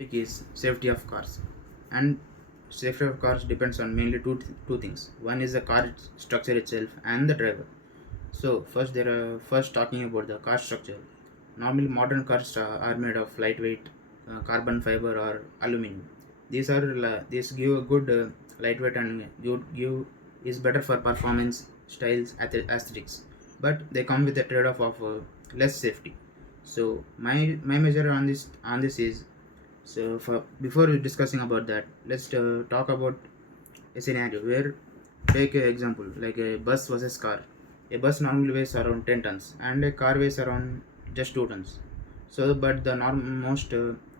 Topic is safety of cars, and safety of cars depends on mainly two things. One is the car structure itself and the driver. So first talking about the car structure. Normally modern cars are made of lightweight carbon fiber or aluminum. These give a good lightweight and give is better for performance, styles, aesthetics, but they come with a trade-off of less safety. So my measure on this is, so for before discussing about that, let's talk about a scenario where, take an example like a bus versus car. A bus normally weighs around 10 tons and a car weighs around just 2 tons. So, but the most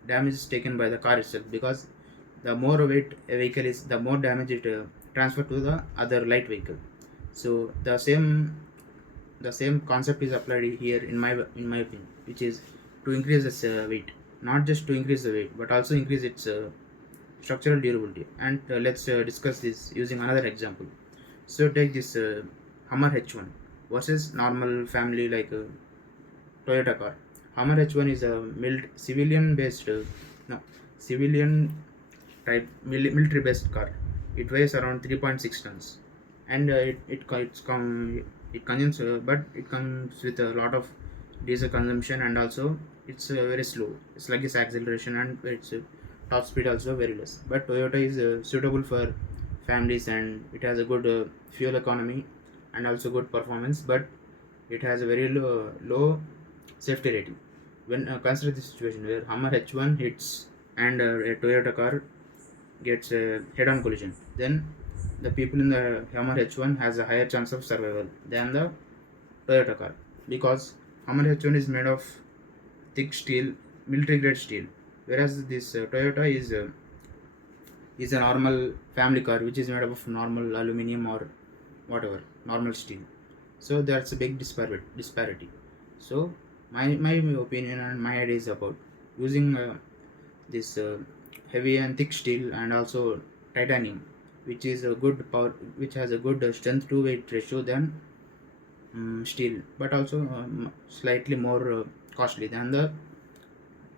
damage is taken by the car itself, because the more weight a vehicle is, the more damage it transfer to the other light vehicle. So the same concept is applied here in my opinion, which is to increase its weight, not just to increase the weight but also increase its structural durability. And let's discuss this using another example. So take this Hummer H1 versus normal family like Toyota car. Hummer H1 is a civilian based no civilian type military based car. It weighs around 3.6 tons, and it consumes, but it comes with a lot of diesel consumption, and also it's very slow. It's like its acceleration and its top speed also very less. But Toyota is suitable for families, and it has a good fuel economy and also good performance, but it has a very low safety rating. When consider the situation where Hummer H1 hits and a Toyota car gets a head-on collision, then the people in the Hummer H1 has a higher chance of survival than the Toyota car, because Hummer H1 is made of thick steel, military grade steel, whereas this Toyota is a normal family car which is made up of normal aluminum or whatever normal steel. So that's a big disparity. So my opinion and my idea is about using this heavy and thick steel and also titanium, which is a good power, which has a good strength to weight ratio than steel, but also slightly more costly than the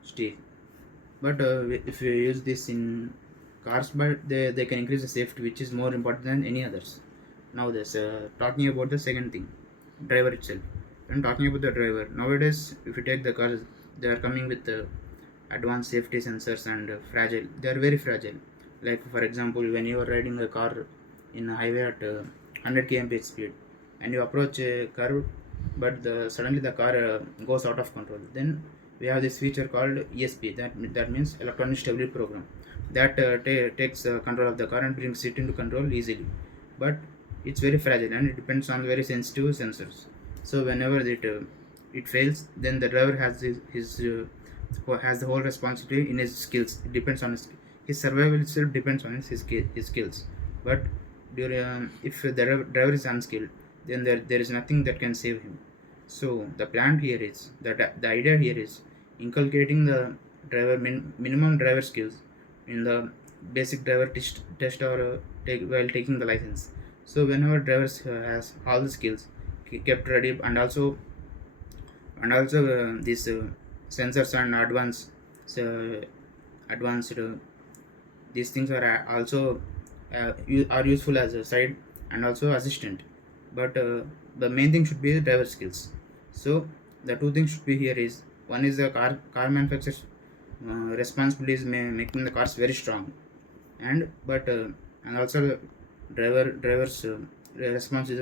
steel. But if you use this in cars, but they can increase the safety, which is more important than any others. Now this talking about the second thing, driver itself. When talking about the driver, nowadays if you take the cars, they are coming with advanced safety sensors and fragile. They are very fragile. Like for example, when you are riding a car in a highway at 100 km/h speed, and you approach a curve, but suddenly the car goes out of control, then we have this feature called ESP. That means electronic stability program, that takes control of the car and brings it into control easily. But it's very fragile and it depends on very sensitive sensors. So whenever it fails, then the driver has the whole responsibility in his skills. It depends on his survival itself depends on his skills. But if the driver is unskilled, then there is nothing that can save him. So the plan here is that the idea here is inculcating the minimum driver skills in the basic driver test or while taking the license. So whenever drivers has all the skills kept ready, and also these sensors and advanced these things are also are useful as a side and also assistant. But the main thing should be the driver skills. So the two things should be here is, one is the car manufacturers responsibility is making the cars very strong, and also drivers response is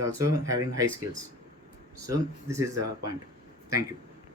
also having high skills. So this is the point. Thank you.